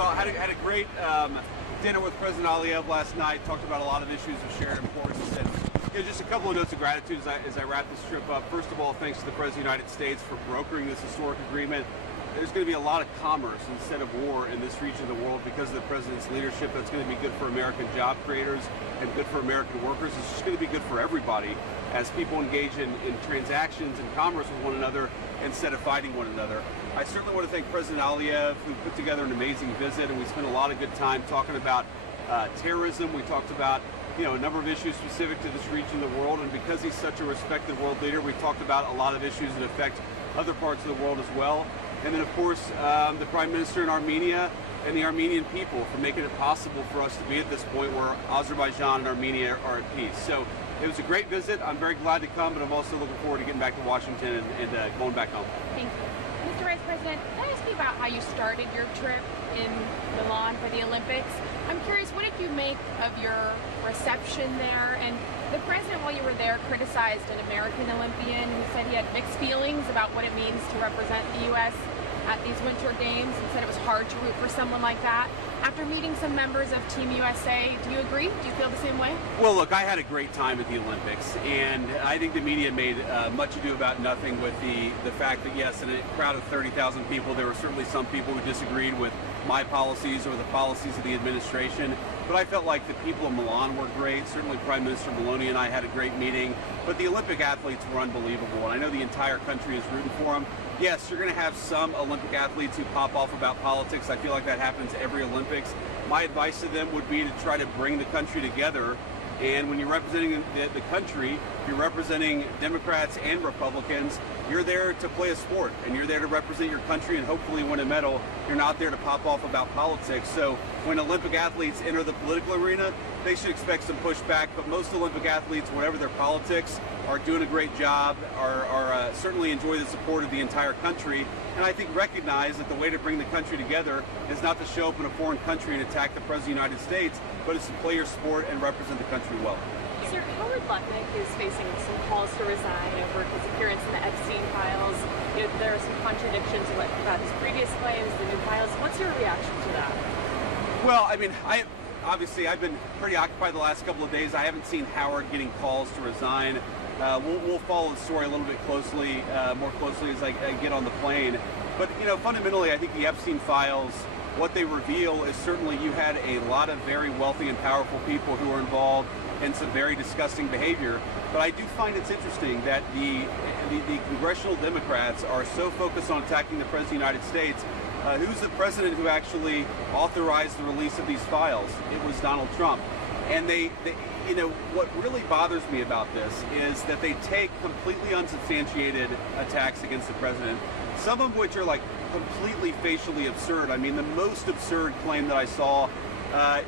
Well, had a great dinner with President Aliyev last night. Talked about a lot of issues of shared importance. And just a couple of notes of gratitude as I wrap this trip up. First of all, thanks to the President of the United States for brokering this historic agreement. There's going to be a lot of commerce instead of war in this region of the world because of the President's leadership. That's going to be good for American job creators and good for American workers. It's just going to be good for everybody as people engage in transactions and commerce with one another instead of fighting one another. I certainly want to thank President Aliyev, who put together an amazing visit, and we spent a lot of good time talking about terrorism. We talked about a number of issues specific to this region of the world, and because he's such a respected world leader, we talked about a lot of issues that affect other parts of the world as well. And then, of course, the Prime Minister in Armenia and the Armenian people for making it possible for us to be at this point where Azerbaijan and Armenia are at peace. So it was a great visit. I'm very glad to come, but I'm also looking forward to getting back to Washington and going back home. Thank you. Mr. Vice President, can I ask you about how you started your trip in Milan for the Olympics? I'm curious, what did you make of your reception there? And the president, while you were there, criticized an American Olympian who said he had mixed feelings about what it means to represent the U.S. at these Winter Games and said it was hard to root for someone like that. After meeting some members of Team USA, do you agree? Do you feel the same way? Well, look, I had a great time at the Olympics, and I think the media made much ado about nothing with the fact that, yes, in a crowd of 30,000 people, there were certainly some people who disagreed with my policies or the policies of the administration. But I felt like the people of Milan were great. Certainly Prime Minister Maloney and I had a great meeting. But the Olympic athletes were unbelievable, and I know the entire country is rooting for them. Yes, you're going to have some Olympic athletes who pop off about politics. I feel like that happens every Olympics. My advice to them would be to try to bring the country together. And when you're representing the country, you're representing Democrats and Republicans, you're there to play a sport, and you're there to represent your country and hopefully win a medal. You're not there to pop off about politics. So when Olympic athletes enter the political arena, they should expect some pushback, but most Olympic athletes, whatever their politics, are doing a great job, are certainly enjoy the support of the entire country, and I think recognize that the way to bring the country together is not to show up in a foreign country and attack the President of the United States, but it's to play your sport and represent the country well. Sir, Howard Lutnick is facing some calls to resign over his appearance in the Epstein files. There are some contradictions about his previous claims, the new files. What's your reaction to that? Well, I mean, obviously I've been pretty occupied the last couple of days. I haven't seen Howard getting calls to resign. We'll follow the story a little bit closely, more closely as I get on the plane. But fundamentally, I think the Epstein files, what they reveal is certainly you had a lot of very wealthy and powerful people who were involved in some very disgusting behavior. But I do find it's interesting that the congressional Democrats are so focused on attacking the President of the United States. Who's the president who actually authorized the release of these files? It was Donald Trump. And what really bothers me about this is that they take completely unsubstantiated attacks against the president, some of which are like completely facially absurd. I mean, the most absurd claim that I saw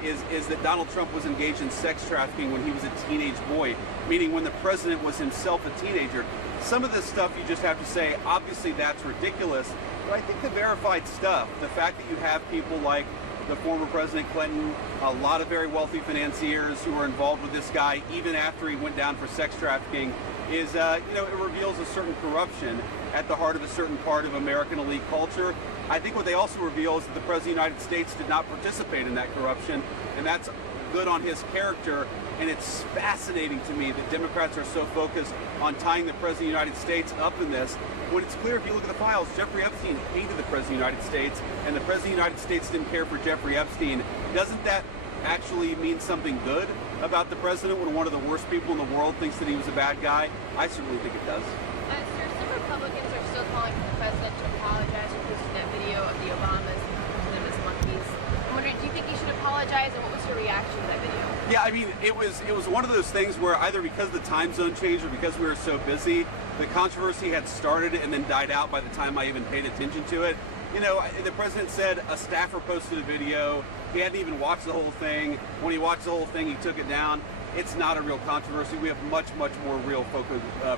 is that Donald Trump was engaged in sex trafficking when he was a teenage boy, meaning when the president was himself a teenager. Some of this stuff you just have to say, obviously that's ridiculous, but I think the verified stuff, the fact that you have people like the former President Clinton, a lot of very wealthy financiers who were involved with this guy even after he went down for sex trafficking is, it reveals a certain corruption at the heart of a certain part of American elite culture. I think what they also reveal is that the President of the United States did not participate in that corruption, and that's good on his character. And it's fascinating to me that Democrats are so focused on tying the President of the United States up in this, when it's clear if you look at the files, Jeffrey Epstein hated the President of the United States, and the President of the United States didn't care for Jeffrey Epstein. Doesn't that actually mean something good about the president when one of the worst people in the world thinks that he was a bad guy? I certainly think it does. Sir, some Republicans are still calling for the president to apologize for posting that video of the Obamas and posting them as monkeys. I'm wondering, do you think he should apologize, and what was your reaction to that video? Yeah, I mean, it was one of those things where either because the time zone changed or because we were so busy, the controversy had started and then died out by the time I even paid attention to it. The president said a staffer posted a video. He hadn't even watched the whole thing. When he watched the whole thing, he took it down. It's not a real controversy. We have much, much more real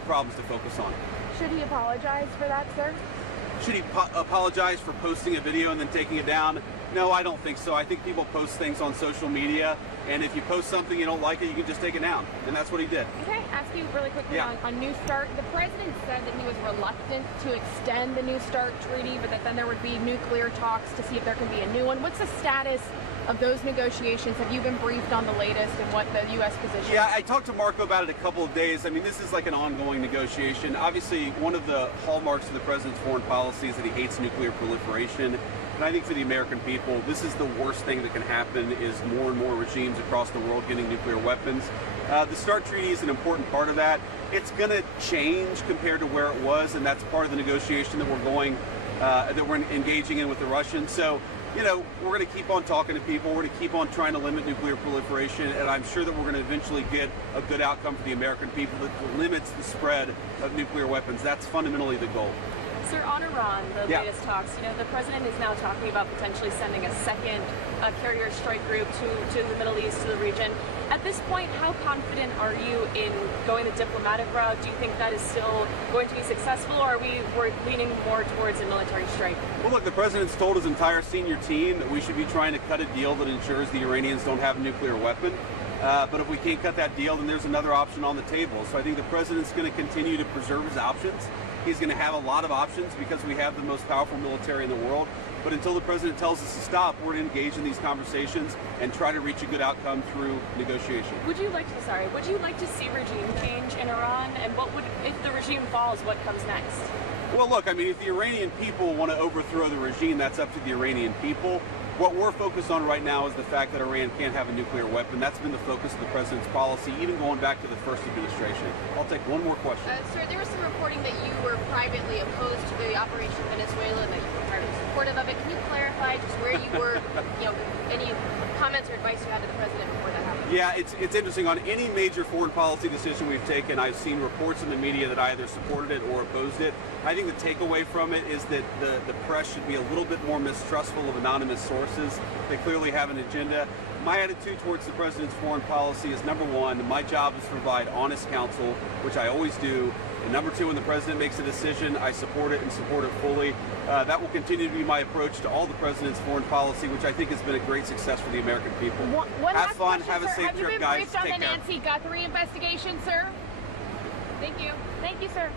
problems to focus on. Should he apologize for that, sir? Should he apologize for posting a video and then taking it down? No, I don't think so. I think people post things on social media, and if you post something you don't like it, you can just take it down, and that's what he did. Can I ask you really quickly Yeah. on New START? The president said that he was reluctant to extend the New START treaty, but that then there would be nuclear talks to see if there can be a new one. What's the status of those negotiations? Have you been briefed on the latest and what the U.S. position is? Yeah, I talked to Marco about it a couple of days. I mean, this is like an ongoing negotiation. Obviously, one of the hallmarks of the president's foreign policy is that he hates nuclear proliferation. And I think for the American people, this is the worst thing that can happen, is more and more regimes across the world getting nuclear weapons. The START treaty is an important part of that. It's going to change compared to where it was, and that's part of the negotiation that we're engaging in with the Russians. So, you know, we're going to keep on talking to people. We're going to keep on trying to limit nuclear proliferation, and I'm sure that we're going to eventually get a good outcome for the American people that limits the spread of nuclear weapons. That's fundamentally the goal. Sir, on Iran, the Yeah. latest talks, you know, the president is now talking about potentially sending a second carrier strike group to the Middle East, to the region. At this point, how confident are you in going the diplomatic route? Do you think that is still going to be successful, or we're leaning more towards a military strike? Well, look, the president's told his entire senior team that we should be trying to cut a deal that ensures the Iranians don't have a nuclear weapon. But if we can't cut that deal, then there's another option on the table. So I think the president's going to continue to preserve his options. He's going to have a lot of options because we have the most powerful military in the world. But until the president tells us to stop, we're going to engage in these conversations and try to reach a good outcome through negotiation. Would you like to see regime change in Iran? And what would, if the regime falls, what comes next? Well, look, I mean, if the Iranian people want to overthrow the regime, that's up to the Iranian people. What we're focused on right now is the fact that Iran can't have a nuclear weapon. That's been the focus of the president's policy, even going back to the first administration. I'll take one more question. Sir, there was some reporting that you were privately opposed to the Operation Venezuela and that you were privately supportive of it. Can you clarify just where you were, you know, any comments or advice you had to the president before that happened? Yeah, it's interesting. On any major foreign policy decision we've taken, I've seen reports in the media that I either supported it or opposed it. I think the takeaway from it is that the press should be a little bit more mistrustful of anonymous sources. They clearly have an agenda. My attitude towards the president's foreign policy is, number one, my job is to provide honest counsel, which I always do. And number two, when the president makes a decision, I support it and support it fully. That will continue to be my approach to all the president's foreign policy, which I think has been a great success for the American people. One Have last fun, question, have a sir. safe Have you trip, been guys. briefed on Take the care. Nancy Guthrie investigation, sir? Thank you. Thank you, sir.